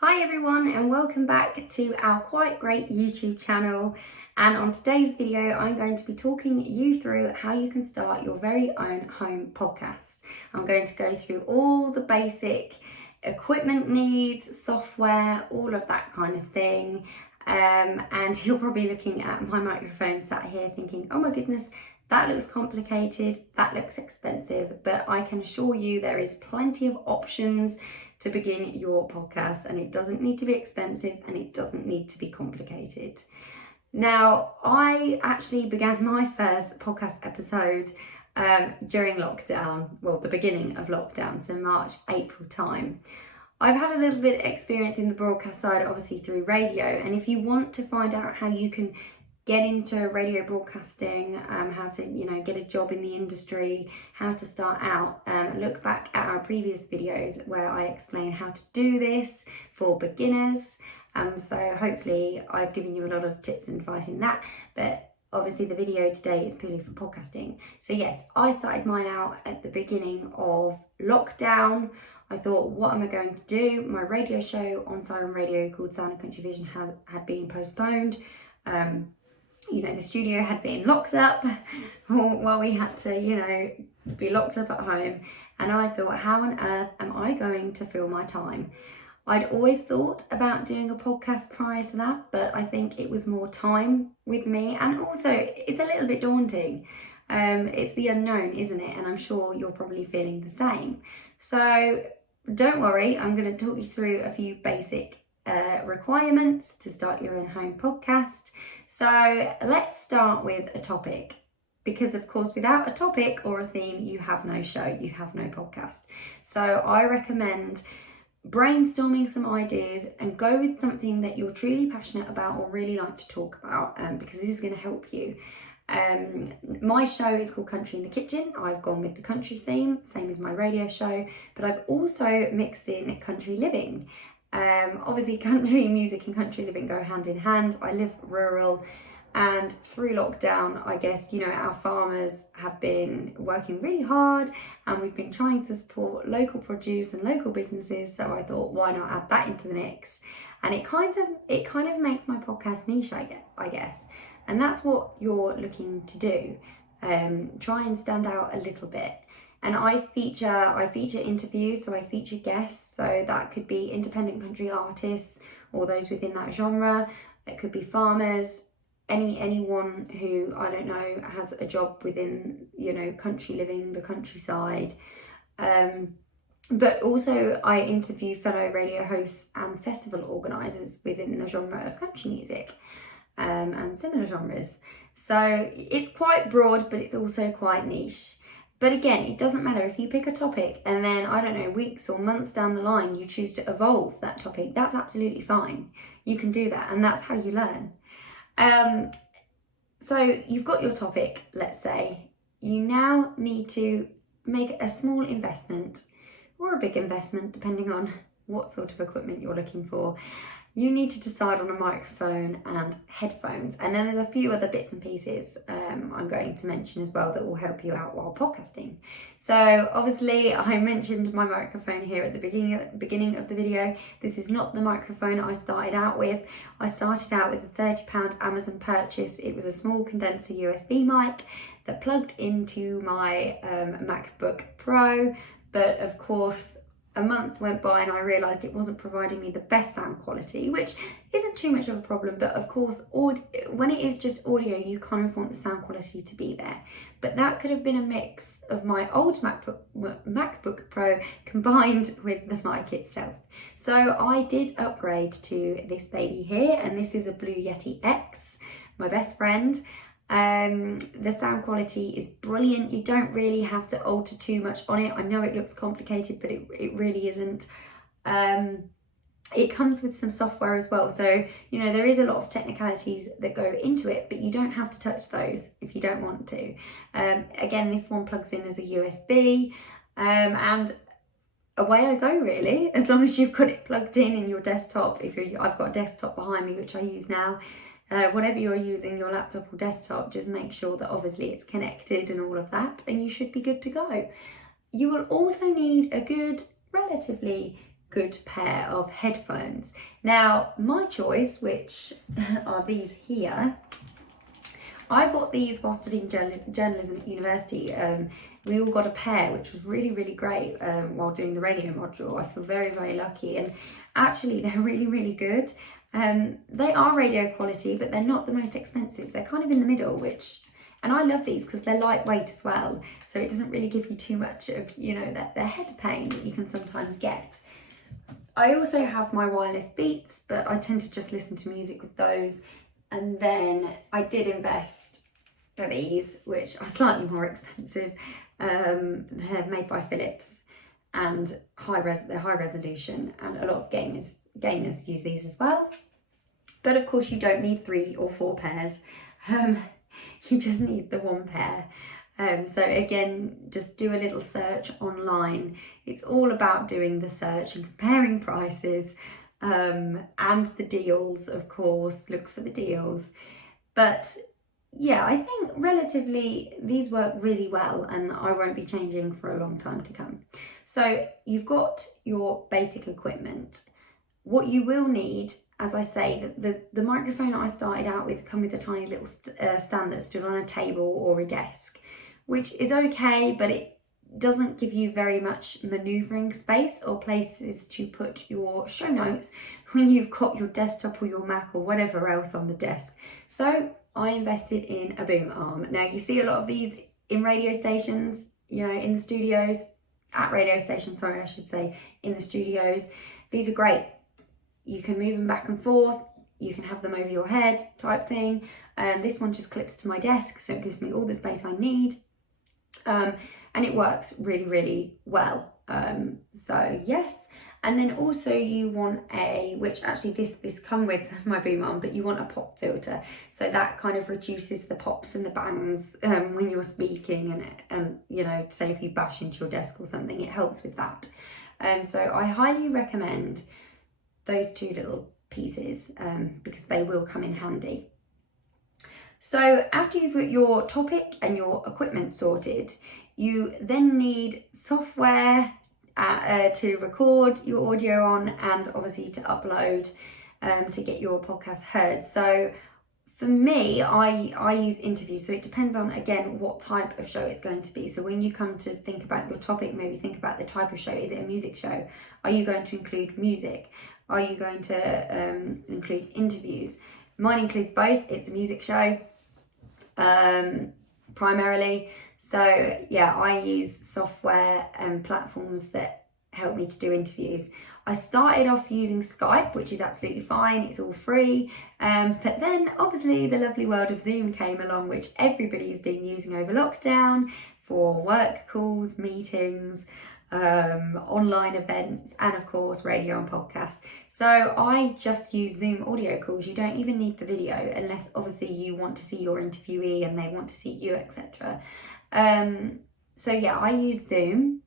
Hi everyone and welcome back to our quite great YouTube channel, and on today's video I'm going to be talking you through how you can start your very own home podcast. I'm going to go through all the basic equipment needs, software, all of that kind of thing, and you're probably looking at my microphone sat here thinking, oh my goodness, that looks complicated, that looks expensive, but I can assure you there is plenty of options to begin your podcast, and it doesn't need to be expensive and it doesn't need to be complicated. Now, I actually began my first podcast episode during lockdown, well, the beginning of lockdown, so March, April time. I've had a little bit of experience in the broadcast side, obviously through radio, and if you want to find out how you can get into radio broadcasting, how to get a job in the industry, how to start out, look back at our previous videos where I explain how to do this for beginners. So hopefully I've given you a lot of tips and advice in that, but obviously the video today is purely for podcasting. So yes, I started mine out at the beginning of lockdown. I thought, what am I going to do? My radio show on Siren Radio called Sound and Country Vision had been postponed. The studio had been locked up while we had to, be locked up at home. And I thought, how on earth am I going to fill my time? I'd always thought about doing a podcast prior to that, but I think it was more time with me. And also, it's a little bit daunting. It's the unknown, isn't it? And I'm sure you're probably feeling the same. So don't worry, I'm going to talk you through a few basic requirements to start your own home podcast. So let's start with a topic, because of course without a topic or a theme you have no show, you have no podcast. So I recommend brainstorming some ideas and go with something that you're truly passionate about or really like to talk about, because this is going to help you. My show is called Country in the Kitchen. I've gone with the country theme, same as my radio show, but I've also mixed in country living. Obviously country music and country living go hand in hand. I live rural, and through lockdown, I guess, our farmers have been working really hard, and we've been trying to support local produce and local businesses. So I thought, why not add that into the mix? And it kind of makes my podcast niche, I guess. And that's what you're looking to do. Try and stand out a little bit. And I feature interviews, so I feature guests. So that could be independent country artists or those within that genre. It could be farmers, anyone who, I don't know, has a job within, country living, the countryside. But also I interview fellow radio hosts and festival organisers within the genre of country music, and similar genres. So it's quite broad, but it's also quite niche. But again, it doesn't matter if you pick a topic and then, I don't know, weeks or months down the line, you choose to evolve that topic. That's absolutely fine. You can do that, and that's how you learn. So you've got your topic, let's say. You now need to make a small investment or a big investment, depending on what sort of equipment you're looking for. You need to decide on a microphone and headphones, and then there's a few other bits and pieces I'm going to mention as well that will help you out while podcasting. So obviously I mentioned my microphone here at the beginning of the video. This is not the microphone I started out with. I started out with a £30 Amazon purchase. It was a small condenser USB mic that plugged into my MacBook Pro, but of course a month went by and I realised it wasn't providing me the best sound quality, which isn't too much of a problem, but of course when it is just audio, you kind of want the sound quality to be there. But that could have been a mix of my old MacBook Pro combined with the mic itself. So I did upgrade to this baby here, and this is a Blue Yeti X, my best friend. The sound quality is brilliant. You don't really have to alter too much on it. I know it looks complicated, but it really isn't. It comes with some software as well, so there is a lot of technicalities that go into it, but you don't have to touch those if you don't want to. Again, this one plugs in as a USB, and away I go, really, as long as you've got it plugged in your desktop. I've got a desktop behind me which I use now. Whatever you're using, your laptop or desktop, just make sure that obviously it's connected and all of that, and you should be good to go. You will also need a good, relatively good pair of headphones. Now, my choice, which are these here, I got these while studying journalism at university. We all got a pair, which was really, really great while doing the radio module. I feel very, very lucky. And actually, they're really, really good. They are radio quality, but they're not the most expensive. They're kind of in the middle, and I love these because they're lightweight as well. So it doesn't really give you too much of, that head pain that you can sometimes get. I also have my wireless Beats, but I tend to just listen to music with those. And then I did invest for these, which are slightly more expensive. They're made by Philips and they're high resolution, and a lot of gamers use these as well. But of course you don't need 3 or 4 pairs. You just need the one pair. So again, just do a little search online. It's all about doing the search and comparing prices. And the deals, of course, look for the deals. But yeah, I think relatively these work really well, and I won't be changing for a long time to come. So you've got your basic equipment. What you will need, as I say, the microphone I started out with come with a tiny little stand that stood on a table or a desk, which is okay, but it doesn't give you very much maneuvering space or places to put your show notes when you've got your desktop or your Mac or whatever else on the desk. So I invested in a boom arm. Now you see a lot of these in radio stations, in the studios, at radio stations, sorry, I should say, in the studios. These are great. You can move them back and forth. You can have them over your head type thing. This one just clips to my desk, so it gives me all the space I need. And it works really, really well. So yes. And then also you want which actually this come with my boom arm, but you want a pop filter. So that kind of reduces the pops and the bangs when you're speaking, and say if you bash into your desk or something, it helps with that. So I highly recommend those 2 little pieces because they will come in handy. So after you've got your topic and your equipment sorted, you then need software to record your audio on, and obviously to upload to get your podcast heard. So for me, I use interviews, so it depends on, again, what type of show it's going to be. So when you come to think about your topic, maybe think about the type of show. Is it a music show? Are you going to include music? Are you going to include interviews? Mine includes both. It's a music show primarily. So yeah, I use software and platforms that help me to do interviews. I started off using Skype, which is absolutely fine. It's all free. But then obviously the lovely world of Zoom came along, which everybody's been using over lockdown for work calls, meetings, online events, and of course radio and podcasts. So I just use Zoom audio calls. You don't even need the video, unless obviously you want to see your interviewee and they want to see you, etc. So yeah, I use Zoom.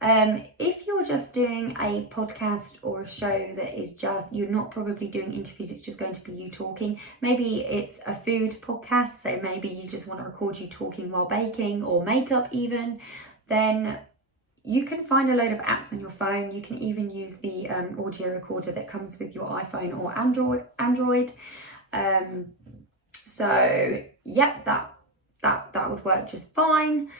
If you're just doing a podcast or a show that is you're not probably doing interviews, it's just going to be you talking. Maybe it's a food podcast, so maybe you just want to record you talking while baking or makeup even, then you can find a load of apps on your phone. You can even use the audio recorder that comes with your iPhone or Android. So yeah, that would work just fine.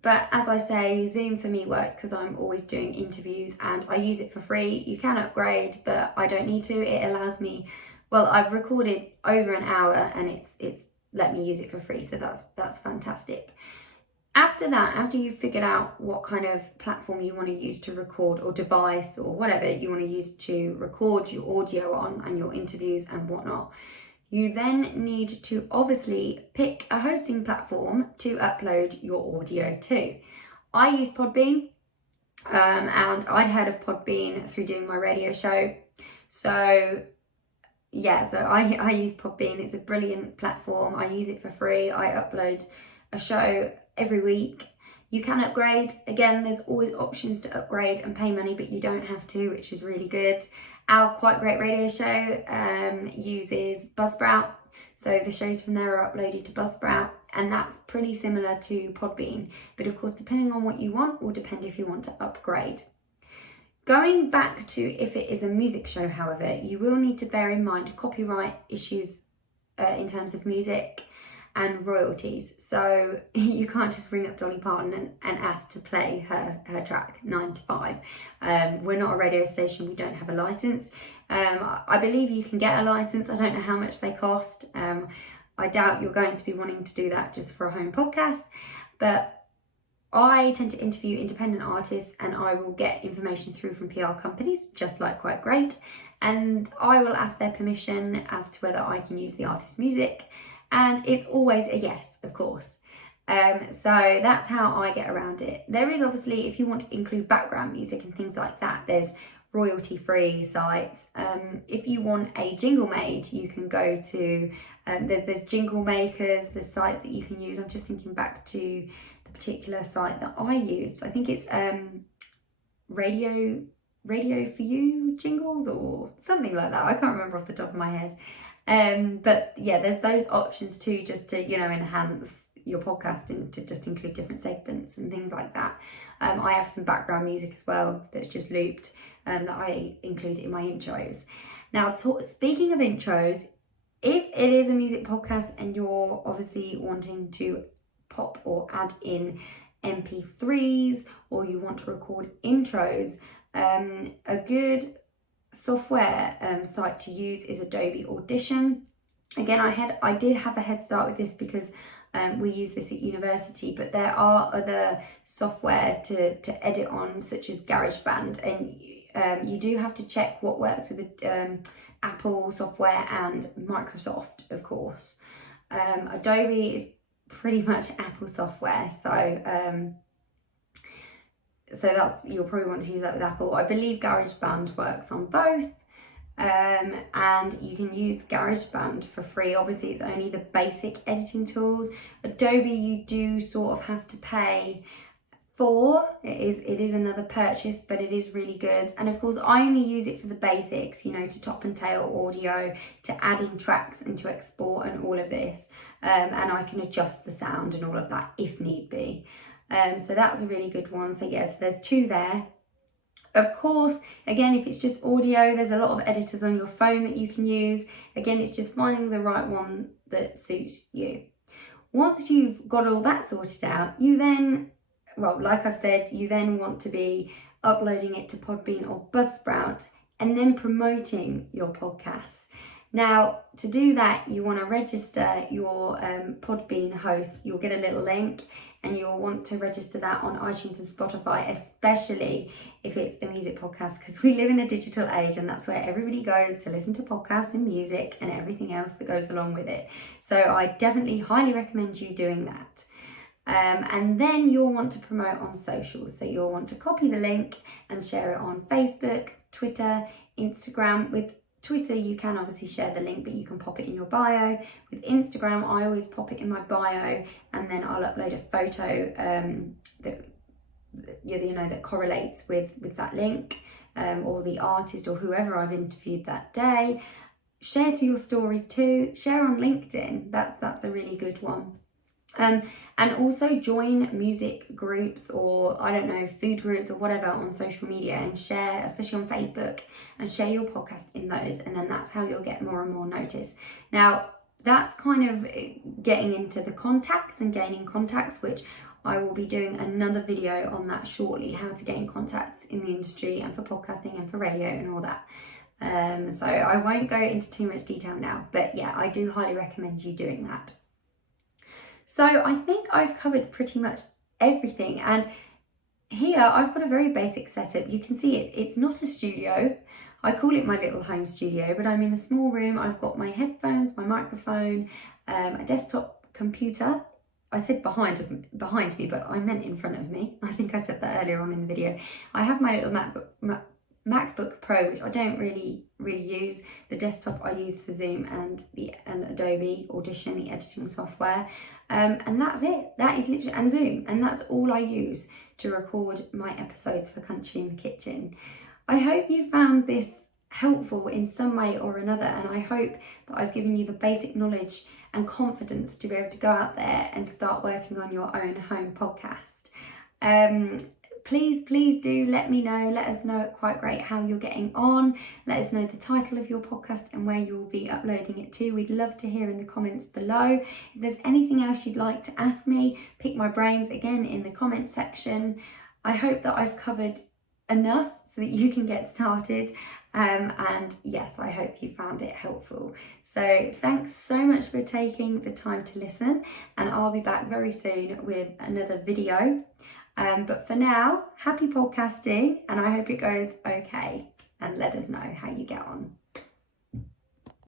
But as I say, Zoom for me works because I'm always doing interviews and I use it for free. You can upgrade, but I don't need to. It allows me, I've recorded over an hour and it's let me use it for free. So that's fantastic. After that, after you've figured out what kind of platform you want to use to record, or device or whatever you want to use to record your audio on and your interviews and whatnot, you then need to obviously pick a hosting platform to upload your audio to. I use Podbean, and I'd heard of Podbean through doing my radio show. So yeah, so I use Podbean. It's a brilliant platform. I use it for free. I upload a show every week. You can upgrade. Again, there's always options to upgrade and pay money, but you don't have to, which is really good. Our Quite Great Radio Show uses Buzzsprout. So the shows from there are uploaded to Buzzsprout, and that's pretty similar to Podbean. But of course, depending on what you want will depend if you want to upgrade. Going back to if it is a music show, however, you will need to bear in mind copyright issues in terms of music and royalties. So you can't just ring up Dolly Parton and ask to play her track 9 to 5. We're not a radio station, we don't have a license. I believe you can get a license. I don't know how much they cost. I doubt you're going to be wanting to do that just for a home podcast, but I tend to interview independent artists and I will get information through from PR companies, just like Quite Great, and I will ask their permission as to whether I can use the artist's music, and it's always a yes, of course. So that's how I get around it. There is obviously, if you want to include background music and things like that, there's royalty-free sites. If you want a jingle made, you can go to, there's jingle makers, there's sites that you can use. I'm just thinking back to the particular site that I used. I think it's Radio for You jingles or something like that. I can't remember off the top of my head. But yeah, there's those options too, just to, enhance your podcasting, to just include different segments and things like that. I have some background music as well that's just looped that I include in my intros. Now, speaking of intros, if it is a music podcast and you're obviously wanting to pop or add in MP3s, or you want to record intros, a good software site to use is Adobe Audition. Again, I did have a head start with this because we use this at university, but there are other software to edit on, such as GarageBand, and you do have to check what works with Apple software and Microsoft, of course. Adobe is pretty much Apple software, so that's, you'll probably want to use that with Apple. I believe GarageBand works on both, and you can use GarageBand for free. Obviously, it's only the basic editing tools. Adobe, you do sort of have to pay for. It is another purchase, but it is really good. And of course, I only use it for the basics, to top and tail audio, to add in tracks and to export and all of this. And I can adjust the sound and all of that if need be. So that's a really good one. So yes, there's two there. Of course, again, if it's just audio, there's a lot of editors on your phone that you can use. Again, it's just finding the right one that suits you. Once you've got all that sorted out, you then, like I've said, you then want to be uploading it to Podbean or Buzzsprout and then promoting your podcast. Now, to do that, you want to register your Podbean host. You'll get a little link and you'll want to register that on iTunes and Spotify, especially if it's a music podcast, because we live in a digital age and that's where everybody goes to listen to podcasts and music and everything else that goes along with it. So I definitely highly recommend you doing that. And then you'll want to promote on socials. So you'll want to copy the link and share it on Facebook, Twitter, Instagram. With Twitter, you can obviously share the link, but you can pop it in your bio. With Instagram, I always pop it in my bio, and then I'll upload a photo that correlates with that link, or the artist or whoever I've interviewed that day. Share to your stories too. Share on LinkedIn. That's a really good one. And also join music groups or, food groups or whatever on social media and share, especially on Facebook, and share your podcast in those. And then that's how you'll get more and more notice. Now, that's kind of getting into the contacts and gaining contacts, which I will be doing another video on that shortly, how to gain contacts in the industry and for podcasting and for radio and all that. So I won't go into too much detail now, but yeah, I do highly recommend you doing that. So I think I've covered pretty much everything, and here I've got a very basic setup. You can see it's not a studio. I call it my little home studio, but I'm in a small room. I've got my headphones, my microphone, a desktop computer. I said behind me, but I meant in front of me. I think I said that earlier on in the video. I have my little MacBook Pro, which I don't really use. The desktop I use for Zoom and Adobe Audition, the editing software. And that's it. That is literally, and Zoom. And that's all I use to record my episodes for Country in the Kitchen. I hope you found this helpful in some way or another. And I hope that I've given you the basic knowledge and confidence to be able to go out there and start working on your own home podcast. please do let me know. Let us know at Quite Great how you're getting on. Let us know the title of your podcast and where you'll be uploading it to. We'd love to hear in the comments below. If there's anything else you'd like to ask me, pick my brains again in the comment section. I hope that I've covered enough so that you can get started. And yes, I hope you found it helpful. So thanks so much for taking the time to listen, and I'll be back very soon with another video. But for now, happy podcasting, and I hope it goes okay, and let us know how you get on.